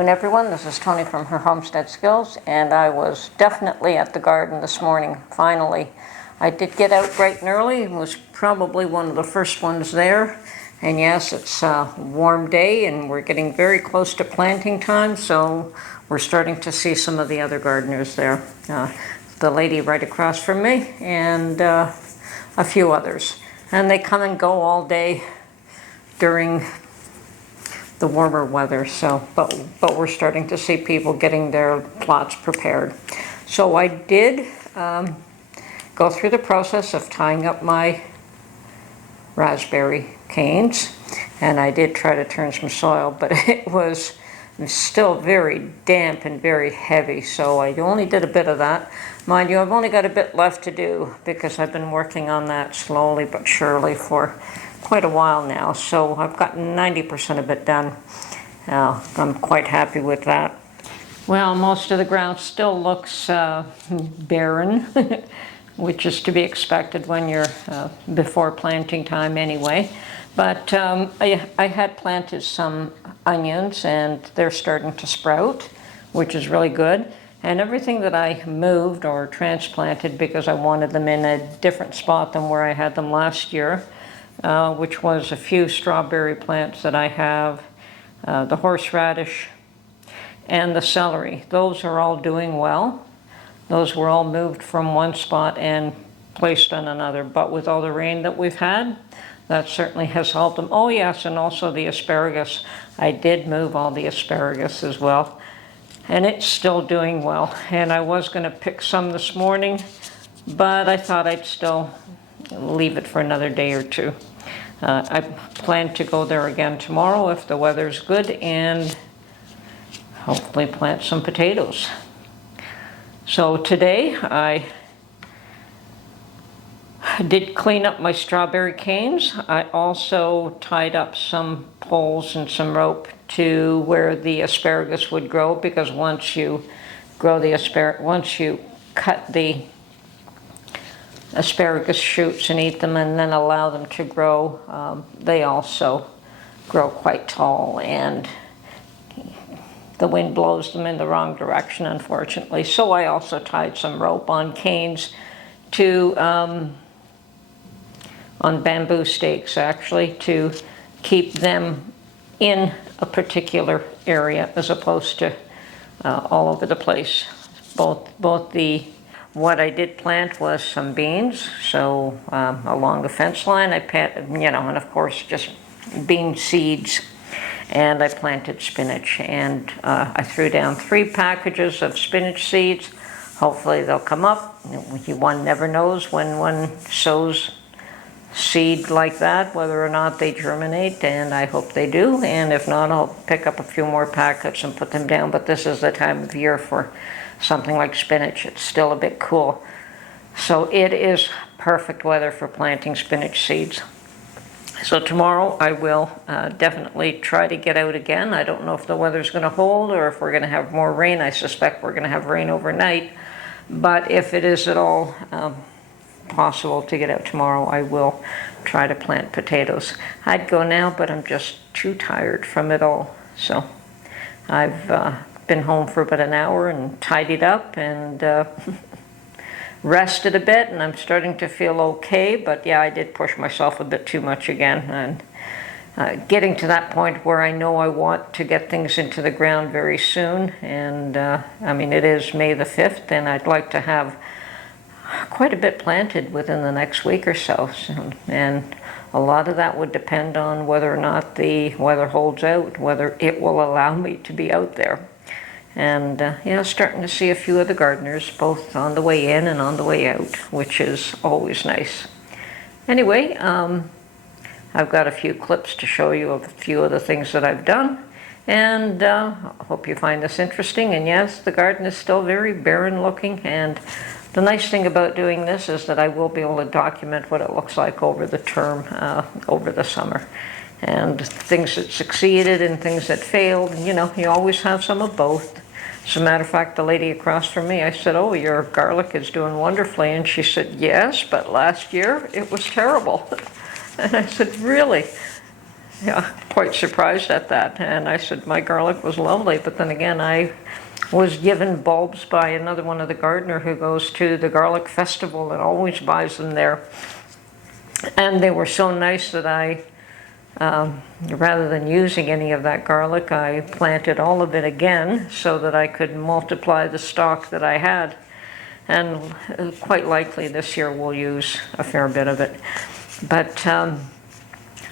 afternoon, everyone. This is Tony from Her Homestead Skills, and I was definitely at the garden this morning, finally. I did get out bright and early and was probably one of the first ones there. And yes, it's a warm day and we're getting very close to planting time, so we're starting to see some of the other gardeners there. The lady right across from me and a few others. And they come and go all day during the warmer weather, so but we're starting to see people getting their plots prepared. So I did go through the process of tying up my raspberry canes, and I did try to turn some soil, but it was still very damp and very heavy, so I only did a bit of that. Mind you, I've only got a bit left to do because I've been working on that slowly but surely for quite a while now, so I've gotten 90% of it done. I'm quite happy with that. Well, most of the ground still looks barren, which is to be expected when you're before planting time anyway. But I had planted some onions and they're starting to sprout, which is really good. And everything that I moved or transplanted because I wanted them in a different spot than where I had them last year, which was a few strawberry plants that I have, the horseradish, and the celery. Those are all doing well. Those were all moved from one spot and placed on another, but with all the rain that we've had, that certainly has helped them. Oh yes, and also the asparagus. I did move all the asparagus as well, and it's still doing well. And I was going to pick some this morning, but I thought I'd still leave it for another day or two. I plan to go there again tomorrow if the weather's good and hopefully plant some potatoes. So today I did clean up my strawberry canes. I also tied up some poles and some rope to where the asparagus would grow, because once you grow the once you cut the asparagus shoots and eat them and then allow them to grow, they also grow quite tall, and the wind blows them in the wrong direction, unfortunately. So I also tied some rope on canes to, on bamboo stakes actually, to keep them in a particular area as opposed to all over the place. What I did plant was some beans, so along the fence line, and of course just bean seeds, and I planted spinach, and I threw down 3 packages of spinach seeds. Hopefully they'll come up. One never knows when one sows seed like that, whether or not they germinate, and I hope they do, and if not, I'll pick up a few more packets and put them down. But this is the time of year for something like spinach. It's still a bit cool, so it is perfect weather for planting spinach seeds. So tomorrow I will definitely try to get out again. I don't know if the weather's going to hold or if we're going to have more rain. I suspect we're going to have rain overnight, but if it is at all possible to get out tomorrow, I will try to plant potatoes. I'd go now, but I'm just too tired from it all. So I've been home for about an hour and tidied up and rested a bit, and I'm starting to feel okay. But yeah, I did push myself a bit too much again, and getting to that point where I know I want to get things into the ground very soon. And I mean, it is May the 5th, and I'd like to have quite a bit planted within the next week or so, and a lot of that would depend on whether or not the weather holds out, whether it will allow me to be out there. And starting to see a few of the gardeners both on the way in and on the way out, which is always nice. Anyway, I've got a few clips to show you of a few of the things that I've done, and I hope you find this interesting. And yes, the garden is still very barren looking, and the nice thing about doing this is that I will be able to document what it looks like over the term, over the summer. And things that succeeded and things that failed, and you always have some of both. As a matter of fact, the lady across from me, I said, "Oh, your garlic is doing wonderfully," and she said, "Yes, but last year it was terrible." And I said, "Really?" Yeah, quite surprised at that. And I said my garlic was lovely, but then again, I was given bulbs by another one of the gardener who goes to the garlic festival and always buys them there. And they were so nice that I, rather than using any of that garlic, I planted all of it again so that I could multiply the stock that I had. And quite likely this year we'll use a fair bit of it. But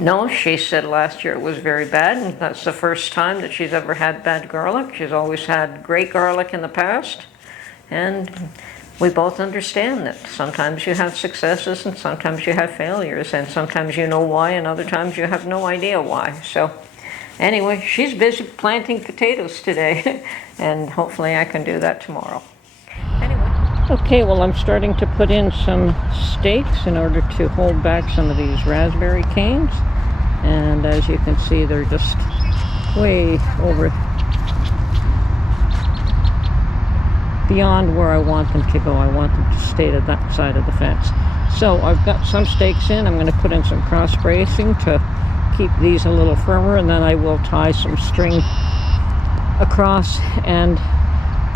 no, she said last year it was very bad, and that's the first time that she's ever had bad garlic. She's always had great garlic in the past, and we both understand that sometimes you have successes and sometimes you have failures, and sometimes you know why and other times you have no idea why. So anyway, she's busy planting potatoes today, and hopefully I can do that tomorrow. Anyway. Okay, well, I'm starting to put in some stakes in order to hold back some of these raspberry canes. And as you can see, they're just way over beyond where I want them to go. I want them to stay to that side of the fence. So I've got some stakes in. I'm going to put in some cross bracing to keep these a little firmer, and then I will tie some string across, and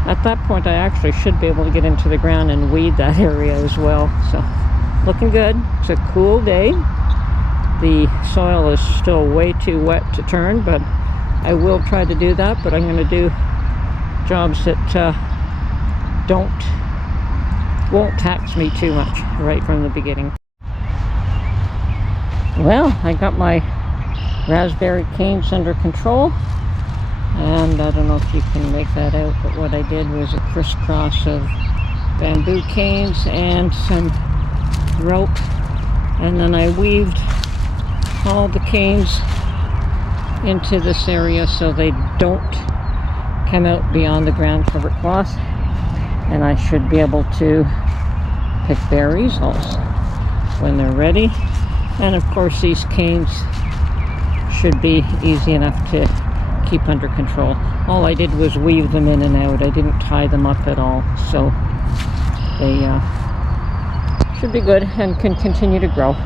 at that point I actually should be able to get into the ground and weed that area as well. So looking good. It's a cool day. The soil is still way too wet to turn, but I will try to do that. But I'm going to do jobs that won't tax me too much right from the beginning. Well, I got my raspberry canes under control, and I don't know if you can make that out, but what I did was a crisscross of bamboo canes and some rope, and then I weaved all the canes into this area so they don't come out beyond the ground cover cloth, and I should be able to pick berries also when they're ready. And of course these canes should be easy enough to keep under control. All I did was weave them in and out. I didn't tie them up at all, so they should be good and can continue to grow.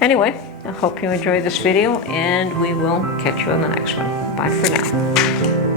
Anyway, I hope you enjoyed this video, and we will catch you on the next one. Bye for now.